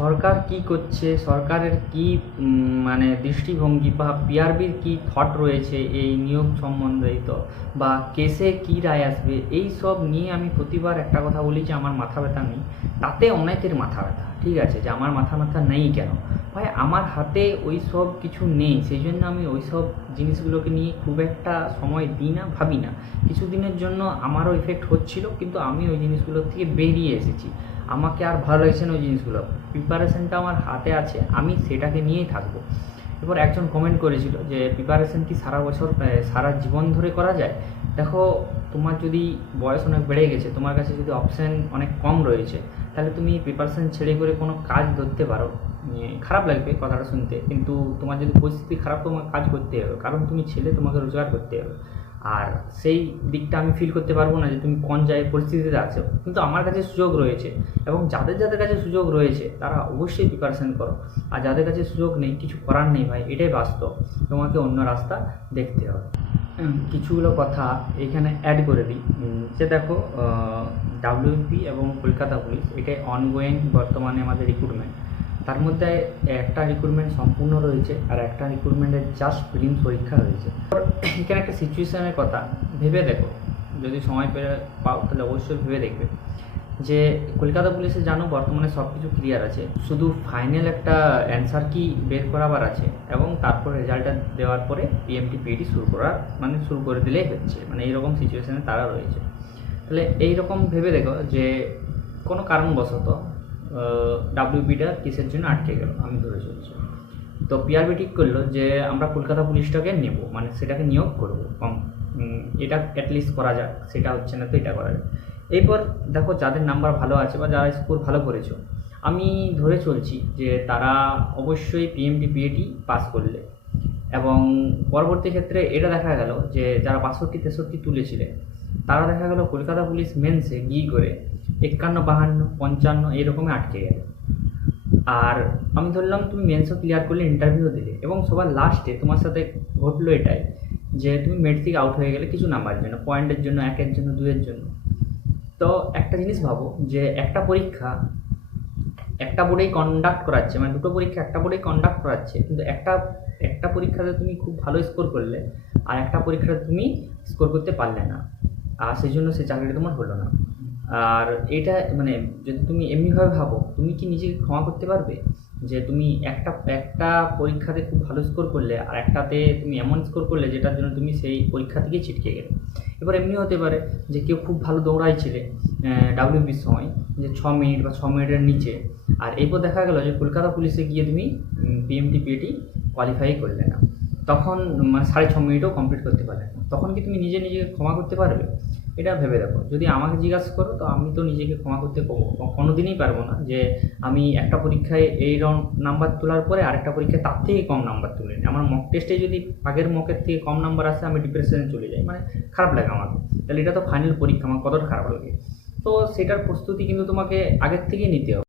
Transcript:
সরকার কি করছে, সরকারের কি মানে দৃষ্টিভঙ্গি বা পিআরবির কি থট রয়েছে এই নিয়োগ সম্বন্ধিত, বা কেসে কি রায় আসবে, এই সব নিয়ে আমি প্রতিবার একটা কথা বলি যে আমার মাথা ব্যথা নেই। তাতে অনেকের মাথা ব্যথা, ঠিক আছে, যে আমার মাথা ব্যথা নেই কেন ভাই, আমার হাতে ওই সব কিছু নেই, সেই জন্য আমি ওই সব জিনিসগুলোকে নিয়ে খুব একটা সময় দিই না, ভাবি না। কিছুদিনের জন্য আমারও ইফেক্ট হচ্ছিল, কিন্তু আমি ওই জিনিসগুলোর থেকে বেরিয়ে এসেছি। আমাকে আর ভালো লাগছে না ওই জিনিসগুলো, প্রিপারেশনটা আমার হাতে আছে, আমি সেটাকে নিয়েই থাকবো। এবার একজন কমেন্ট করেছিল যে প্রিপারেশন কি সারা বছর সারা জীবন ধরে করা যায়। দেখো, তোমার যদি বয়স অনেক বেড়ে গেছে, তোমার কাছে যদি অপশান অনেক কম রয়েছে, তাহলে তুমি প্রিপারেশন ছেড়ে করে কোনো কাজ ধরতে পারো। খারাপ লাগবে কথাটা শুনতে, কিন্তু তোমার যদি পরিস্থিতি খারাপ, তোমার কাজ করতে হবে, কারণ তুমি ছেলে, তোমাকে রোজগার করতে হবে। আর সেই দিকটা আমি ফিল করতে পারবো না যে তুমি কোন জায়গায় পরিস্থিতিতে আছো, কিন্তু আমার কাছে সুযোগ রয়েছে, এবং যাদের যাদের কাছে সুযোগ রয়েছে তারা অবশ্যই প্রিপারেশন করো। আর যাদের কাছে সুযোগ নেই, কিছু করার নেই ভাই, এটাই বাস্তব, তোমাকে অন্য রাস্তা দেখতে হবে। কিছুগুলো কথা এখানে অ্যাড করে দিই। যে দেখো, ডাব্লিউপি এবং কলকাতা পুলিশ, এটাই অনগোয়িং বর্তমানে আমাদের রিক্রুটমেন্ট। তার মধ্যে একটা রিক্রুটমেন্ট সম্পূর্ণ রয়েছে, আর একটা রিক্রুটমেন্টের জাস্ট প্রিলিমস পরীক্ষা রয়েছে। এখানে একটা সিচুয়েশানের কথা ভেবে দেখো, যদি সময় পেয়ে পাও তাহলে অবশ্যই ভেবে দেখবে যে কলকাতা পুলিশে জানো বর্তমানে সব কিছু ক্লিয়ার আছে, শুধু ফাইনাল একটা অ্যান্সার কি বের করাবার আছে, এবং তারপর রেজাল্টটা দেওয়ার পরে পিএমটি পিএটি শুরু করে দিলেই হচ্ছে, মানে এইরকম সিচুয়েশানে তারা রয়েছে। তাহলে এইরকম ভেবে দেখো যে কোনো কারণবশত ডাব্লিউবিটা কিসের জন্য আটকে গেল, আমি ধরে চলছি, তো পিআরবি ঠিক করলো যে আমরা কলকাতা পুলিশটাকে নেব, মানে সেটাকে নিয়োগ করবো, এটা অ্যাটলিস্ট করা যাক, সেটা হচ্ছে না তো এটা করা যাক। এরপর দেখো, যাদের নাম্বার ভালো আছে বা যারা স্কোর ভালো করেছো, আমি ধরে চলছি যে তারা অবশ্যই পিএমটি পিএটি পাস করলে, এবং পরবর্তী ক্ষেত্রে এটা দেখা গেল যে যারা 62-63 তুলেছিলেন, তারা দেখা গেল কলকাতা পুলিশ মেন্সে গিয়ে করে 51-52-55 এইরকমই আটকে গেল। আর আমি ধরলাম তুমি মেন্সও ক্লিয়ার করলে, ইন্টারভিউ দিলে, এবং সবার লাস্টে তোমার সাথে ঘটলো এটাই যে তুমি মেট থেকে আউট হয়ে গেলে কিছু নাম্বারের জন্য, পয়েন্টের জন্য, 1-এর জন্য, 2-এর জন্য। তো একটা জিনিস ভাবো যে একটা পরীক্ষা একটা বোর্ডেই কন্ডাক্ট করাচ্ছে, মানে দুটো পরীক্ষা একটা বোর্ডেই কন্ডাক্ট করাচ্ছে, কিন্তু একটা একটা পরীক্ষাতে তুমি খুব ভালো স্কোর করলে, আর একটা পরীক্ষাতে তুমি স্কোর করতে পারলে না, আর সেই জন্য সেই চাকরিটা তোমার হলো না। আর এটা মানে যদি তুমি এমনিভাবে ভাবো, তুমি কি নিজেকে ক্ষমা করতে পারবে যে তুমি একটা একটা পরীক্ষাতে খুব ভালো স্কোর করলে, আর একটাতে তুমি এমন স্কোর করলে যেটার জন্য তুমি সেই পরীক্ষা থেকেই ছিটকে গেলে। এবার এমনি হতে পারে যে কেউ খুব ভালো দৌড়াইছিলে ডাব্লিউবির সময়, যে 6 মিনিট বা 6 মিনিটের নিচে, আর এরপর দেখা গেল যে কলকাতা পুলিশে গিয়ে তুমি পিএমটি পিএটি কোয়ালিফাই করলে না, তখন মানে 6.5 মিনিটও কমপ্লিট করতে পারলে না, তখন কি তুমি নিজেকে ক্ষমা করতে পারবে? এটা ভেবে দেখো। যদি আমাকে জিজ্ঞাসা করো, তো আমি তো নিজেকে ক্ষমা করতে কোনো দিনই পারবো না যে আমি একটা পরীক্ষায় এই নাম্বার তোলার পরে আরেকটা পরীক্ষায় তার থেকে কম নাম্বার তুলে নিই। আমার মক টেস্টে যদি আগের মকের থেকে কম নাম্বার আসে, আমি ডিপ্রেশনে চলে যাই, মানে খারাপ লাগে আমার। তাহলে এটা তো ফাইনাল পরীক্ষা, আমার কতটা খারাপ লাগে। তো সেটার প্রস্তুতি কিন্তু তোমাকে আগের থেকেই নিতে হবে।